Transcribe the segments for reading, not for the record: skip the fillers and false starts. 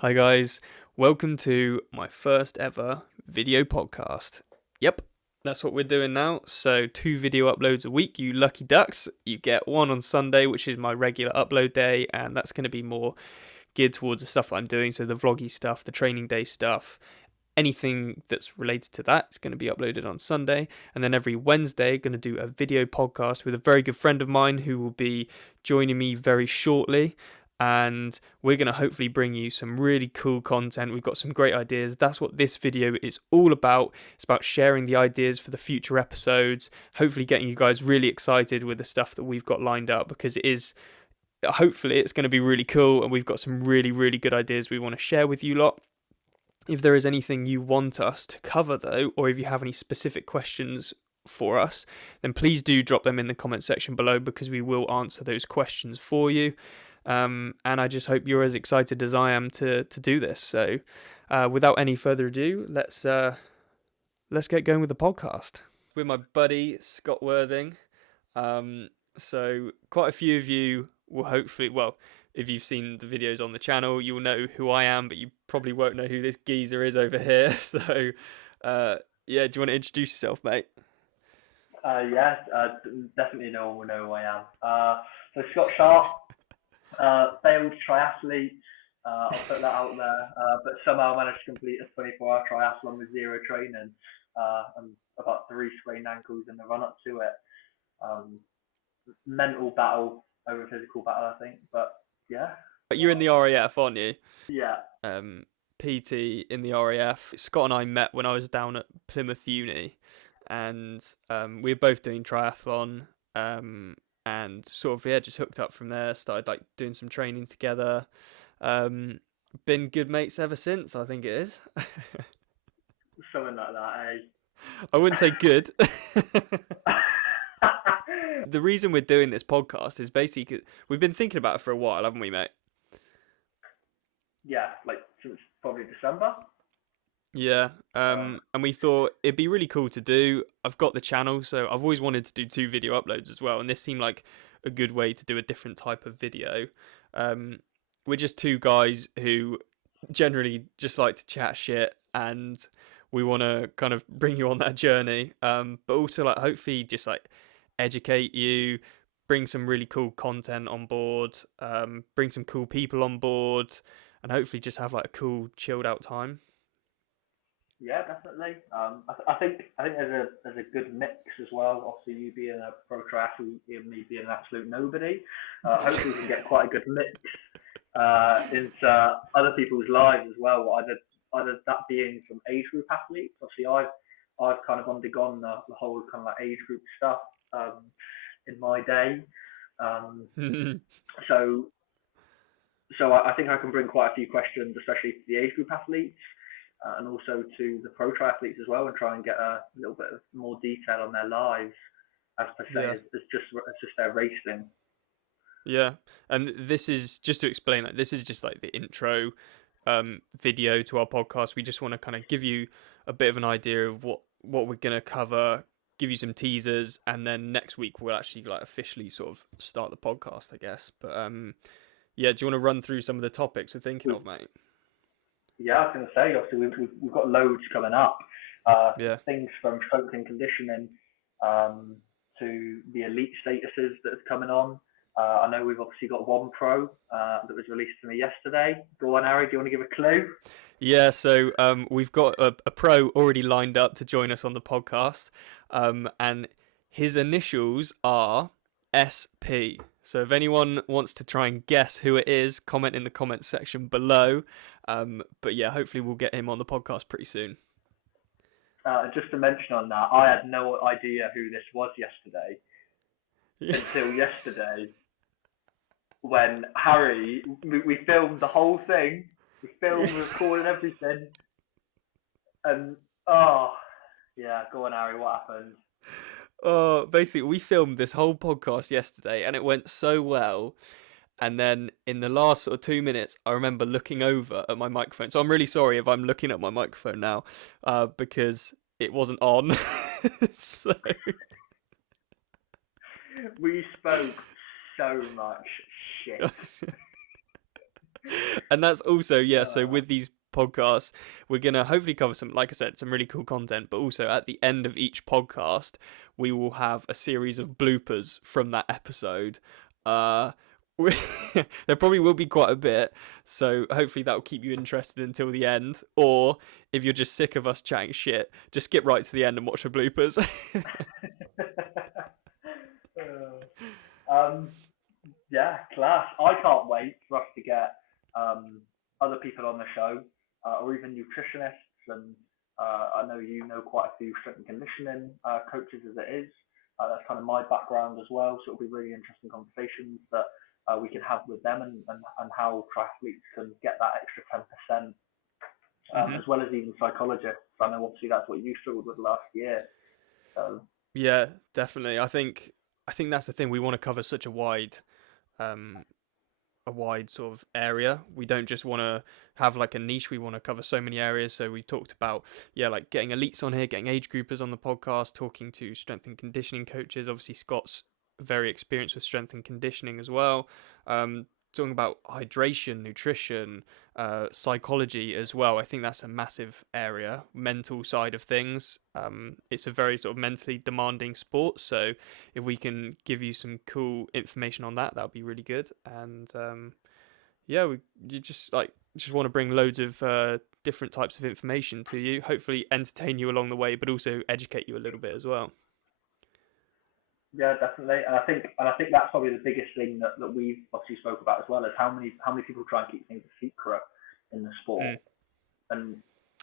Hi guys, welcome to my first ever video podcast. Yep, that's what we're doing now. So 2 video uploads a week, you lucky ducks. You get one on Sunday, which is my regular upload day, and that's going to be more geared towards the stuff that I'm doing. So the vloggy stuff, the training day stuff, anything that's related to that is going to be uploaded on Sunday. And then every Wednesday, going to do a video podcast with a very good friend of mine who will be joining me very shortly. And we're going to hopefully bring you some really cool content. We've got some great ideas. That's what this video is all about. It's about sharing the ideas for the future episodes, hopefully getting you guys really excited with the stuff that we've got lined up, because hopefully it's going to be really cool, and we've got some really, really good ideas we want to share with you lot. If there is anything you want us to cover though, or if you have any specific questions for us, then please do drop them in the comment section below, because we will answer those questions for you. And I just hope you're as excited as I am to do this. So without any further ado, let's get going with the podcast. With my buddy Scott Worthing. So quite a few of you will hopefully, well, if you've seen the videos on the channel, you'll know who I am, but you probably won't know who this geezer is over here. So yeah, do you want to introduce yourself, mate? Yes, definitely no one will know who I am. So Scott Sharp, failed triathlete. I'll put that out there. But somehow managed to complete a 24-hour triathlon with zero training, and about 3 sprained ankles in the run up to it. Um, Mental battle over physical battle, I think. But yeah, But you're in the RAF, aren't you? yeah, PT in the RAF. Scott and I met when I was down at Plymouth Uni, and we were both doing triathlon. And sort of just hooked up from there. Started like doing some training together. Been good mates ever since, I think it is. something like that, I wouldn't say good. eh? The reason we're doing this podcast is basically we've been thinking about it for a while, haven't we, mate? Yeah, like since probably December. Yeah, and we thought it'd be really cool to do. I've got the channel, so I've always wanted to do 2 video uploads as well, and this seemed like a good way to do a different type of video. We're just 2 guys who generally just like to chat shit, and we want to kind of bring you on that journey, but also like hopefully just like educate you, bring some really cool content on board, bring some cool people on board, and hopefully just have like a cool chilled out time. Yeah, definitely. I think there's a good mix as well. Obviously, you being a pro triathlete and me being an absolute nobody. Hopefully, we can get quite a good mix into other people's lives as well. Either that being from age group athletes. Obviously, I've kind of undergone the whole kind of like age group stuff in my day. Um, so I think I can bring quite a few questions, especially to the age group athletes, and also to the pro triathletes as well, and try and get a little bit of more detail on their lives, as per se, Yeah. as just their racing. Yeah, and this is just to explain, like this is just like the intro video to our podcast. We just want to kind of give you a bit of an idea of what we're gonna cover, give you some teasers, and then next week we'll actually like officially sort of start the podcast, I guess. But yeah, do you want to run through some of the topics we're thinking of, mate? Yeah, I was going to say, obviously, we've got loads coming up. Yeah, Things from strength and conditioning to the elite statuses that are coming on. I know we've obviously got one pro that was released to me yesterday. Go on, Harry, do you want to give a clue? yeah. So we've got a pro already lined up to join us on the podcast, and his initials are SP. So if anyone wants to try and guess who it is, comment in the comments section below. But yeah, hopefully we'll get him on the podcast pretty soon. Just to mention on that, I had no idea who this was yesterday until yesterday when Harry, we filmed the whole thing. We filmed, we recorded everything, and oh, yeah, go on, Harry, what happened? Basically, we filmed this whole podcast yesterday, and it went so well. And then in the last sort of 2 minutes, I remember looking over at my microphone. So I'm really sorry if I'm looking at my microphone now, because it wasn't on. So We spoke so much shit. And that's also, yeah, so Uh, with these podcasts, we're going to hopefully cover some, like I said, some really cool content, but also at the end of each podcast, we will have a series of bloopers from that episode. Uh, there probably will be quite a bit, so hopefully that will keep you interested until the end. Or if you're just sick of us chatting shit, just skip right to the end and watch the bloopers. um, yeah, class. I can't wait for us to get other people on the show, or even nutritionists. And I know you know quite a few strength and conditioning coaches as it is. That's kind of my background as well. So it'll be really interesting conversations that we can have with them, and how triathletes can get that extra 10%, Hmm. as well as even psychologists. I know obviously that's what you struggled with last year. So Yeah, definitely. I think that's the thing. We want to cover such um, a wide sort of area. We don't just want to have like a niche. We want to cover so many areas. So we talked about, yeah, like getting elites on here, getting age groupers on the podcast, talking to strength and conditioning coaches. Obviously, Scott's very experienced with strength and conditioning as well. Talking about hydration, nutrition, psychology as well. I think that's a massive area. Mental side of things. It's a very sort of mentally demanding sport. So if we can give you some cool information on that, that would be really good. And yeah, you just want to bring loads of different types of information to you. Hopefully, entertain you along the way, but also educate you a little bit as well. yeah, definitely. And I think that's probably the biggest thing that we've obviously spoke about as well, is how many people try and keep things a secret in the sport. Mm.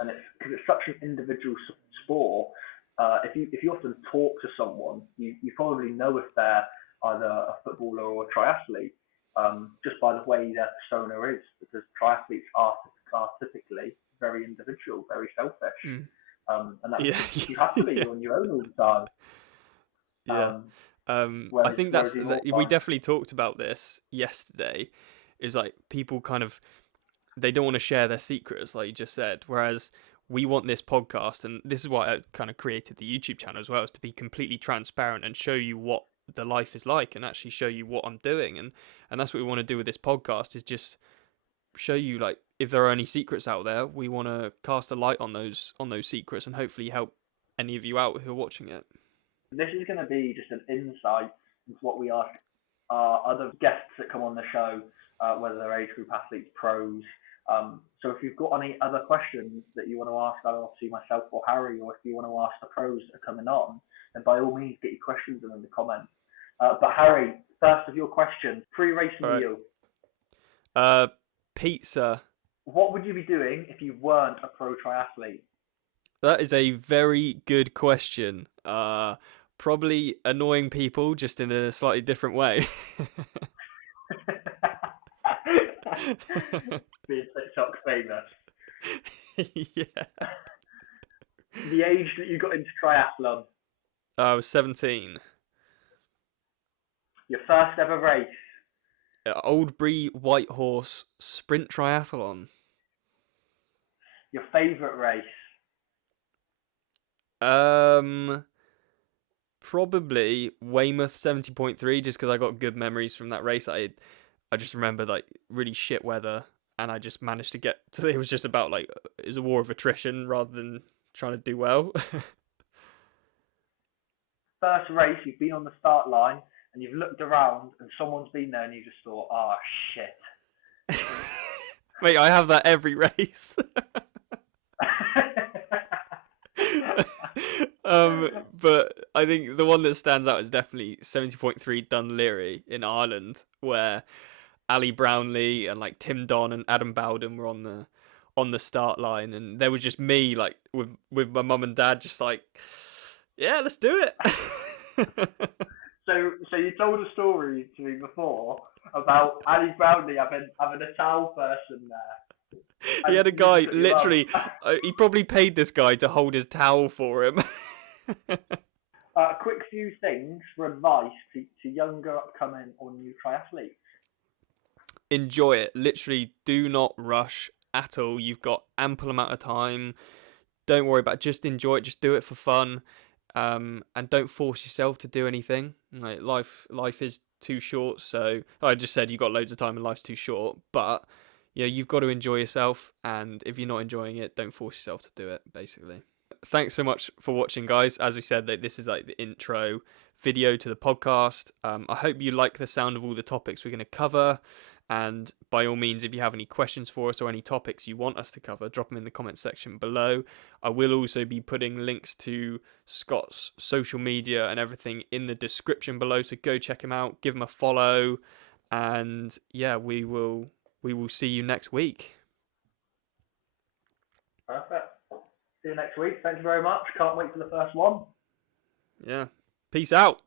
And it's because it's such an individual sport. If you often talk to someone, you probably know if they're either a footballer or a triathlete, just by the way their persona is, because triathletes are typically very individual, very selfish, Mm. and that's Yeah, because you have to be. You're on your own all the time. yeah. I think Whereas that's you that more we find, definitely talked about this yesterday. Is like people kind of they don't want to share their secrets, like you just said. Whereas we want this podcast, and this is why I kind of created the YouTube channel as well, is to be completely transparent and show you what the life is like, and actually show you what I'm doing, and that's what we want to do with this podcast, is just show you like if there are any secrets out there. We want to cast a light on those secrets, and hopefully help any of you out who are watching it. this is going to be just an insight into what we ask our other guests that come on the show, whether they're age group athletes, pros. So if you've got any other questions that you want to ask, either obviously myself or Harry, or if you want to ask the pros that are coming on, then by all means get your questions in the comments. But Harry, first of your questions, pre-race All right. meal. Uh, Pizza. What would you be doing if you weren't a pro triathlete? That is a very good question. Probably annoying people just in a slightly different way. Being TikTok famous. Yeah. The age that you got into triathlon. I was 17. Your first ever race. Oldbury Whitehorse Sprint Triathlon. Your favourite race. Um, Probably Weymouth 70.3, just because I got good memories from that race. I just remember like really shit weather, and I just managed to get to. It was just about like it was a war of attrition rather than trying to do well. First race, you've been on the start line and you've looked around and someone's been there and you just thought, oh shit. Mate, I have that every race. But I think the one that stands out is definitely 70.3 Dunleary in Ireland, where Ali Brownlee and like Tim Don and Adam Bowden were on the start line, and there was just me like with my mum and dad, just like, yeah, let's do it. So you told a story to me before about Ali Brownlee having a towel person there. He And had a you guy just put your mum. literally. He probably paid this guy to hold his towel for him. Quick few things for advice to younger, upcoming, or new triathletes. Enjoy it. Literally, do not rush at all. You've got ample amount of time. Don't worry about it. Just enjoy it. Just do it for fun. And don't force yourself to do anything. Like life is too short. So I just said you got loads of time and life's too short. But you've got to enjoy yourself, and if you're not enjoying it, don't force yourself to do it, basically. Thanks so much for watching, guys. As we said, this is like the intro video to the podcast. I hope you like the sound of all the topics we're going to cover. And by all means, if you have any questions for us or any topics you want us to cover, drop them in the comments section below. I will also be putting links to Scott's social media and everything in the description below, so go check him out, give him a follow, and yeah, we will see you next week. Perfect. See you next week. Thank you very much. Can't wait for the first one. Yeah. Peace out.